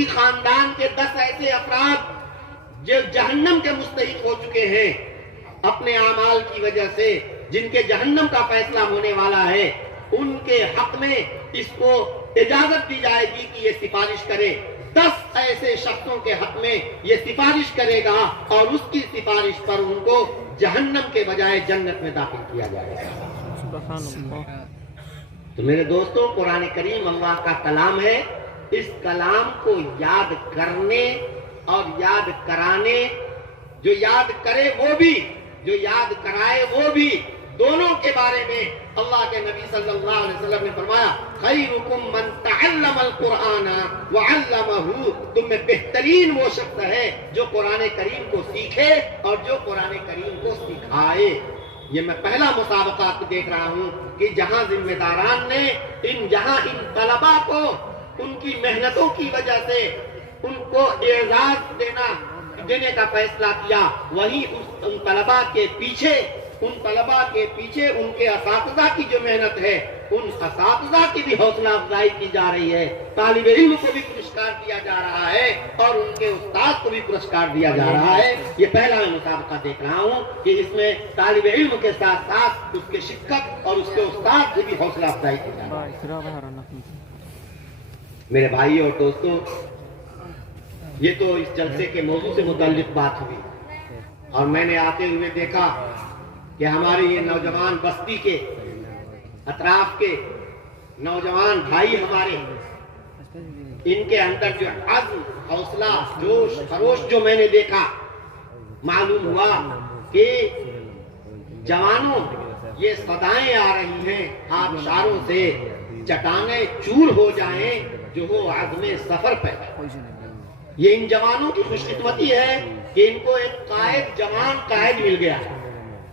کی خاندان کے 10 ایسے افراد جو جہنم کے مستحق ہو چکے ہیں اپنے اعمال کی وجہ سے، جن کے جہنم کا فیصلہ ہونے والا ہے، ان کے حق میں اس کو اجازت دی جائے گی کہ یہ سفارش کرے۔ 10 ایسے شخصوں کے حق میں یہ سفارش کرے گا اور اس کی سفارش پر ان کو جہنم کے بجائے جنت میں داخل کیا جائے گا۔ تو میرے دوستوں، قرآن کریم اللہ کا کلام ہے۔ اس کلام کو یاد کرنے اور یاد کرانے، جو یاد کرے وہ بھی، جو یاد کرائے وہ بھی، دونوں کے بارے میں اللہ کے نبی صلی اللہ علیہ وسلم نے فرمایا خیرکم من تعلم القرآن وعلمہ، تم میں بہترین وہ شخص ہے جو قرآن کریم کو سیکھے اور جو قرآن کریم کو سکھائے۔ یہ میں پہلا مسابقہ دیکھ رہا ہوں کہ جہاں ذمہ داران نے جہاں ان طلباء کو ان کی محنتوں کی وجہ سے ان کو اعزاز دینے کا فیصلہ کیا، وہیں ان طلباء کے پیچھے ان کے اساتذہ کی جو محنت ہے، ان اساتذہ کی بھی حوصلہ افزائی کی جا رہی ہے، طالب علم کو بھی پرسکار دیا جا رہا ہے اور ان کے استاد کو بھی پرسکار دیا جا رہا ہے۔ یہ پہلا میں مسابقہ دیکھ رہا ہوں کہ اس میں طالب علم کے ساتھ ساتھ اس کے شکت اور اس کے استاد کی بھی حوصلہ افزائی کی جا رہی ہے۔ میرے بھائی اور دوستوں، یہ تو اس جلسے کے موضوع سے متعلق بات ہوئی، اور میں نے آتے ہوئے دیکھا کہ ہمارے یہ نوجوان بستی کے اطراف کے نوجوان بھائی ہمارے، ان کے اندر جو عزم، حوصلہ، جوش، خروش جو میں نے دیکھا، معلوم ہوا کہ جوانوں یہ صدائیں آ رہی ہیں آبشاروں سے، چٹانیں چور ہو جائیں جو ہو عزم سفر پیدا۔ یہ ان جوانوں کی خوش قسمتی ہے کہ ان کو ایک جوان قائد مل گیا ہے۔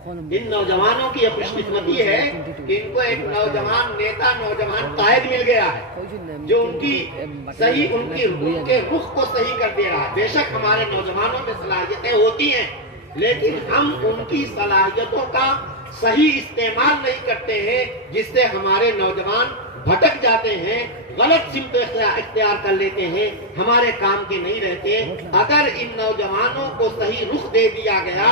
ان نوجوانوں کی یہ خوش قسمتی ہے کہ ان کو ایک نوجوان نیتا، نوجوان قائد مل گیا ہے جو ان کے رخ کو صحیح کر دے رہا ہے۔ بے شک ہمارے نوجوانوں میں صلاحیتیں ہوتی ہیں، لیکن ہم ان کی صلاحیتوں کا صحیح استعمال نہیں کرتے ہیں، جس سے ہمارے نوجوان بھٹک جاتے ہیں، غلط سمت اختیار کر لیتے ہیں، ہمارے کام کے نہیں رہتے۔ اگر ان نوجوانوں کو صحیح رخ دے دیا گیا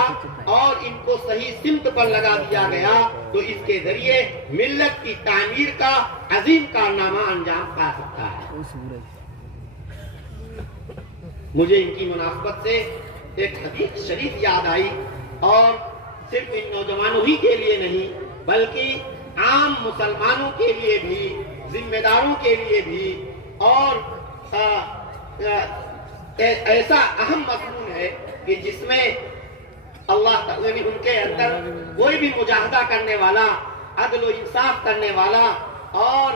اور ان کو صحیح سمت پر لگا دیا گیا تو اس کے ذریعے ملت کی تعمیر کا عظیم کارنامہ انجام پا سکتا ہے۔ مجھے ان کی مناسبت سے ایک حدیث شریف یاد آئی، اور صرف ان نوجوانوں ہی کے لیے نہیں بلکہ عام مسلمانوں کے لیے بھی، ذمہ داروں کے لیے بھی، اور ایسا اہم مضمون ہے کہ جس میں اللہ تعالیٰ نے ان کے اندر کوئی بھی مجاہدہ کرنے والا، عدل و انصاف کرنے والا اور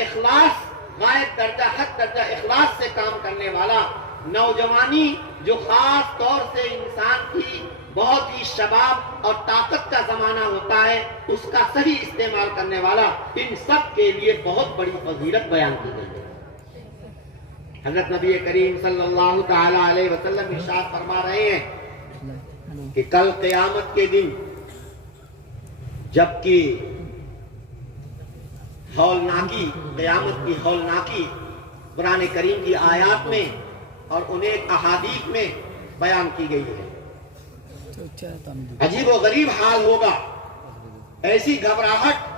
اخلاص، غائب درجہ حد درجہ اخلاص سے کام کرنے والا، نوجوانی جو خاص طور سے انسان کی بہت ہی شباب اور طاقت کا زمانہ ہوتا ہے، اس کا صحیح استعمال کرنے والا، ان سب کے لیے بہت بڑی فضیلت بیان کی گئی ہے۔ حضرت نبی کریم صلی اللہ تعالی علیہ وسلم ارشاد فرما رہے ہیں کہ کل قیامت کے دن جبکہ قیامت کی ہولناکی قرآن کریم کی آیات میں اور انہیں احادیث میں بیان کی گئی ہے، عجیب و غریب حال ہوگا، ایسی گھبراہٹ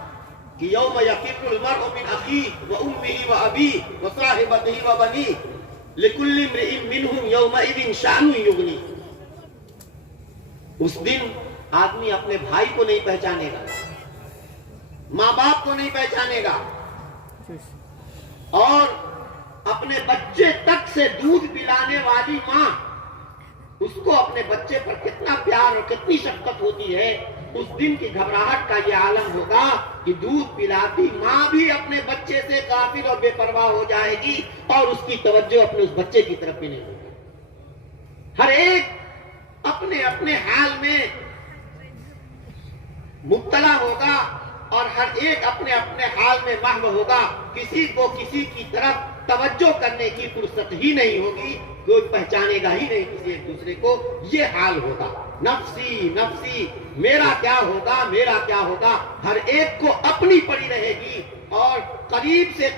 کہ یوم یفر المرء من اخیہ وامہ وابیہ وصاحبتہ وبنیہ لکل امرئ منہم یومئذ شأن یغنیہ۔ اس دن آدمی اپنے بھائی کو نہیں پہچانے گا، ماں باپ کو نہیں پہچانے گا، اور اپنے بچے تک سے دودھ پلانے والی ماں، اس کو اپنے بچے پر کتنا پیار اور کتنی شفقت ہوتی ہے، اس دن کی گھبراہٹ کا یہ عالم ہوگا کہ دودھ پلاتی ماں بھی اپنے بچے سے غافل اور بے پرواہ ہو جائے گی اور اس کی توجہ اپنے اس بچے کی طرف بھی نہیں ہوگی۔ ہر ایک اپنے اپنے حال میں مبتلا ہوگا اور ہر ایک اپنے اپنے حال میں محو ہوگا، کسی کو کسی کی طرف توجہ کرنے کی فرصت ہی نہیں ہوگی، کوئی پہچانے گا ہی نہیں کسی ایک دوسرے کو، یہ حال ہوگا۔ نفسی نفسی، میرا کیا ہوگا، میرا کیا ہوگا، ہر ایک کو اپنی پڑی رہے گی، اور قریب سے